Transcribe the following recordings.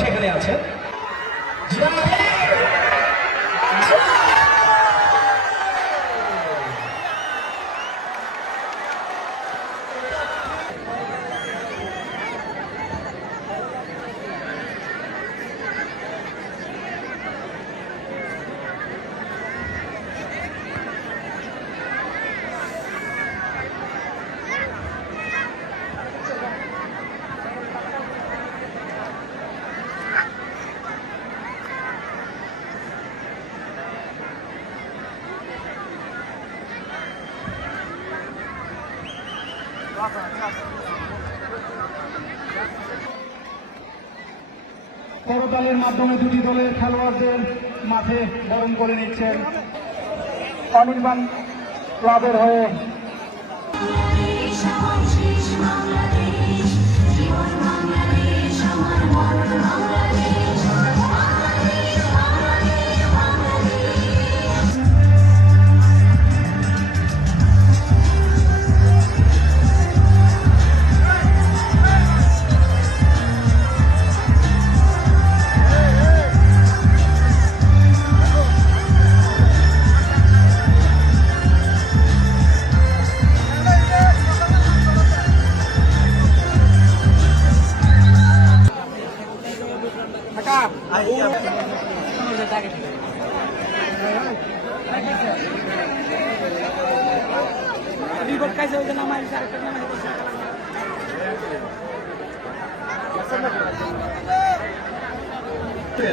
সেখানে আছে করতালের মাধ্যমে দুটি দলের খেলোয়াড়দের মাঠে বরণ করে নিচ্ছেন অনির্বাণ ক্লাবের হয়ে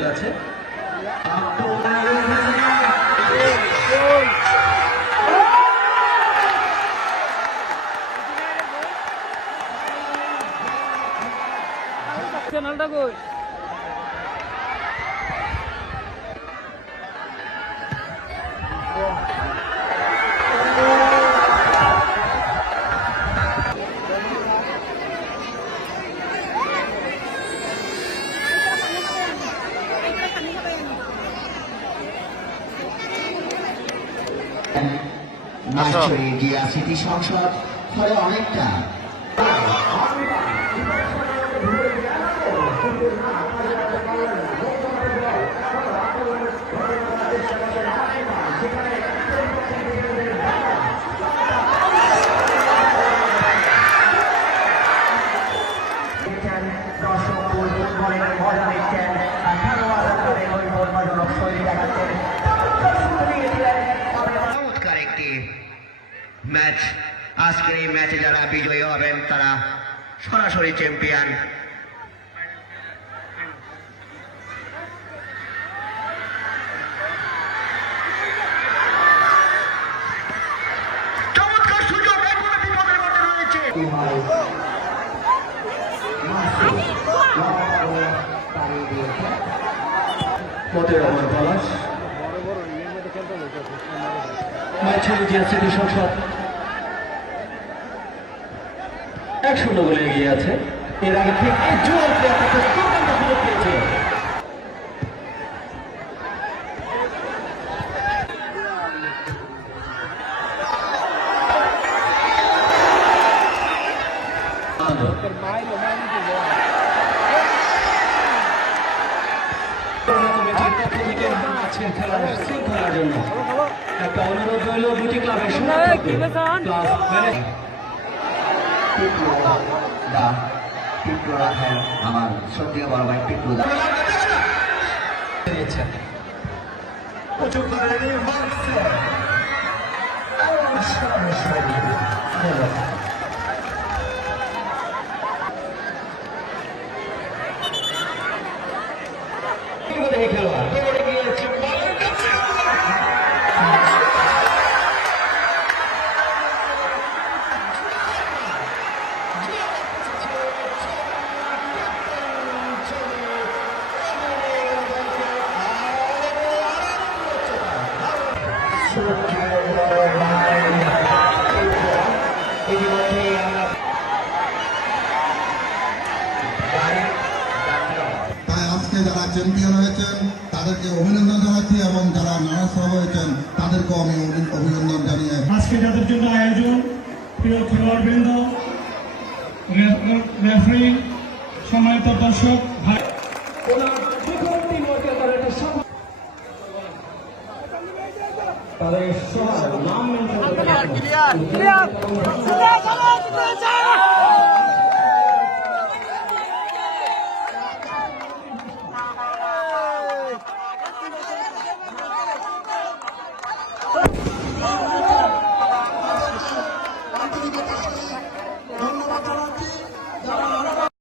আছে চ্যানেলটা কই জিয়া সিটি সংসদ ফলে অনেকটা ম্যাচ আজকের এই ম্যাচে যারা বিজয়ী হবেন তারা সরাসরি চ্যাম্পিয়ন চমৎকার সুযোগ বিপদের মধ্যে রয়েছে মতের আমার পলাশ জিয়া সিটি সংসদ 1-0 গোলে এগিয়ে আছে এর আগে ঠিক জোয়ার সুযোগ পেয়েছে খেলার জন্য একটা অনুরোধ রইল দুটি ক্লাবের আমার শ্রদ্ধেয় বড় ভাই টিপু দা খেলোয়াড় তাই আজকে যারা চ্যাম্পিয়ন হয়েছেন তাদেরকে অভিনন্দন জানাচ্ছি এবং যারা নারাজ হয়েছেন তাদেরকেও আমি অভিনন্দন জানিয়ে আজকে যাদের জন্য আয়োজন প্রিয় খেলোয়াড়বৃন্দ, রেফারি, সম্মানিত দর্শক সবার নাম মেনশন করে ক্লিয়ার ক্লিয়ার ক্লিয়ার